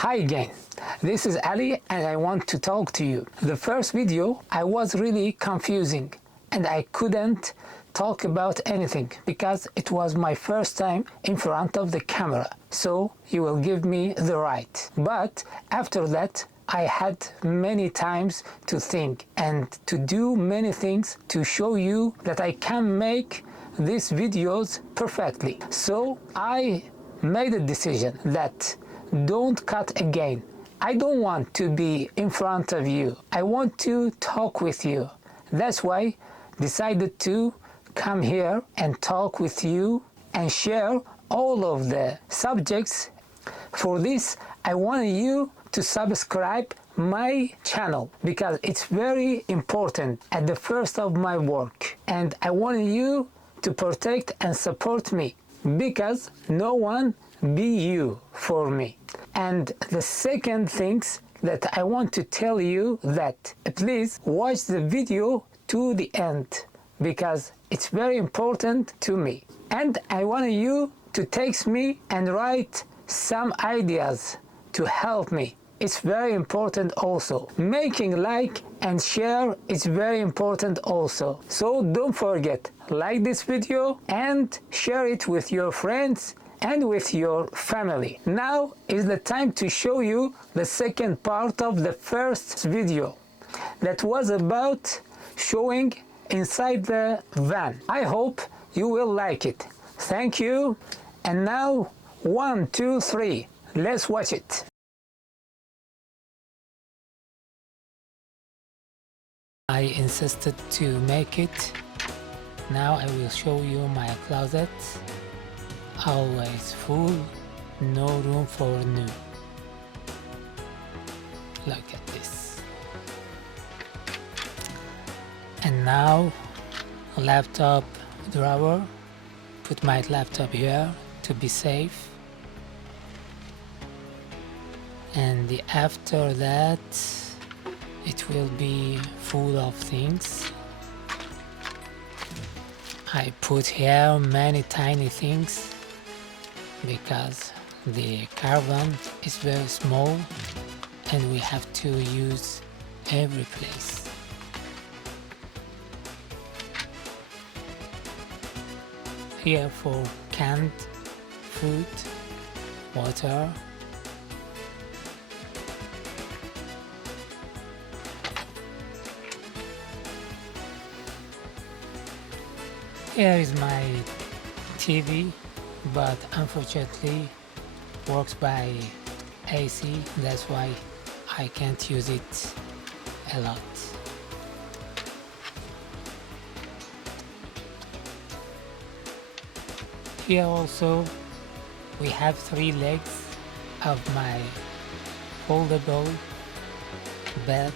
Hi again, this is Ali and I want to talk to you. The first video I was really confusing and I couldn't talk about anything because it was my first time in front of the camera, so you will give me the right. But after that I had many times to think and to do many things to show you that I can make these videos perfectly. So I made a decision that don't cut again. I don't want to be in front of you. I want to talk with you. That's why I decided to come here and talk with you and share all of the subjects. For this, I want you to subscribe my channel because it's very important at the first of my work, and I want you to protect and support me because no one be you for me. And the second things that I want to tell you that please watch the video to the end because it's very important to me, and I want you to text me and write some ideas to help me. It's very important also. Making like and share is very important also. So don't forget, like this video and share it with your friends and with your family. Now is the time to show you the second part of the first video that was about showing inside the van. I hope you will like it. Thank you. And now 1, 2, 3, let's watch it. I insisted to make it. Now I will show you my closet. Always full, no room for new. Look at this. And now laptop drawer. Put my laptop here to be safe. And after that it will be full of things. I put here many tiny things because the caravan is very small and we have to use every place. Here for canned food, water, here is my TV, but unfortunately works by AC, that's why I can't use it a lot. Here also we have 3 legs of my foldable bed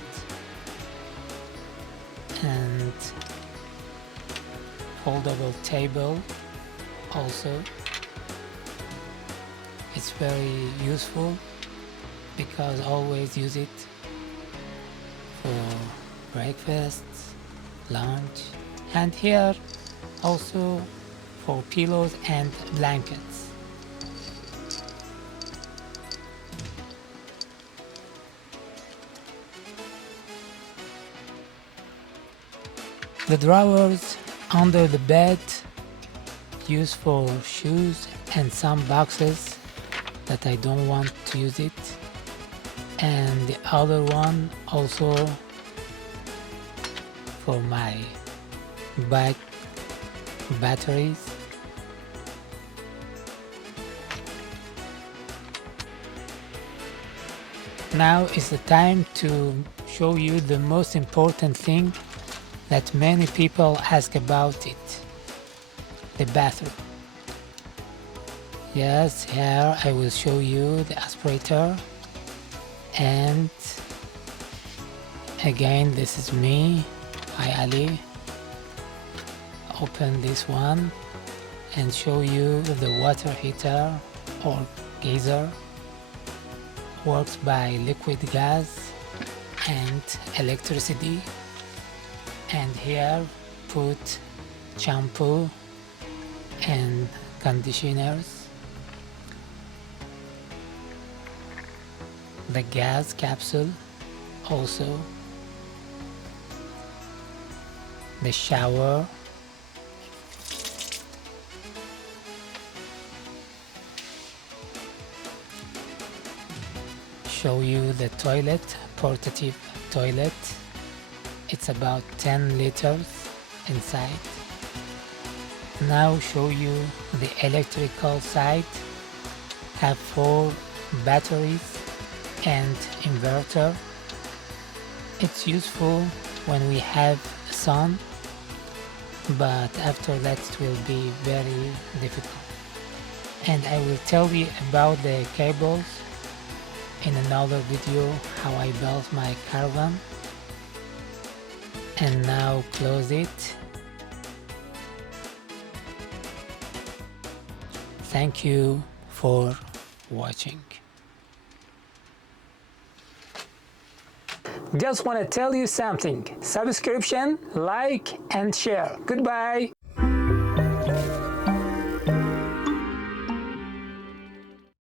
and foldable table also. It's very useful because I always use it for breakfast, lunch, and here also for pillows and blankets. The drawers under the bed used for shoes and some boxes that I don't want to use it, and the other one also for my bike batteries. Now is the time to show you the most important thing that many people ask about it, the bathroom. Yes, here I will show you the aspirator, and again this is me. Hi Ali. Open this one and show you the water heater or geyser. Works by liquid gas and electricity, and here put shampoo and conditioners. the gas capsule, also the shower, show you the toilet, portative toilet. It's about 10 liters inside. Now show you the electrical side. Have 4 batteries and inverter. It's useful when we have sun, but after that it will be very difficult. And I will tell you about the cables in another video, how I built my caravan. And now close it. Thank you for watching. Just want to tell you something. Subscription, like and share. Goodbye.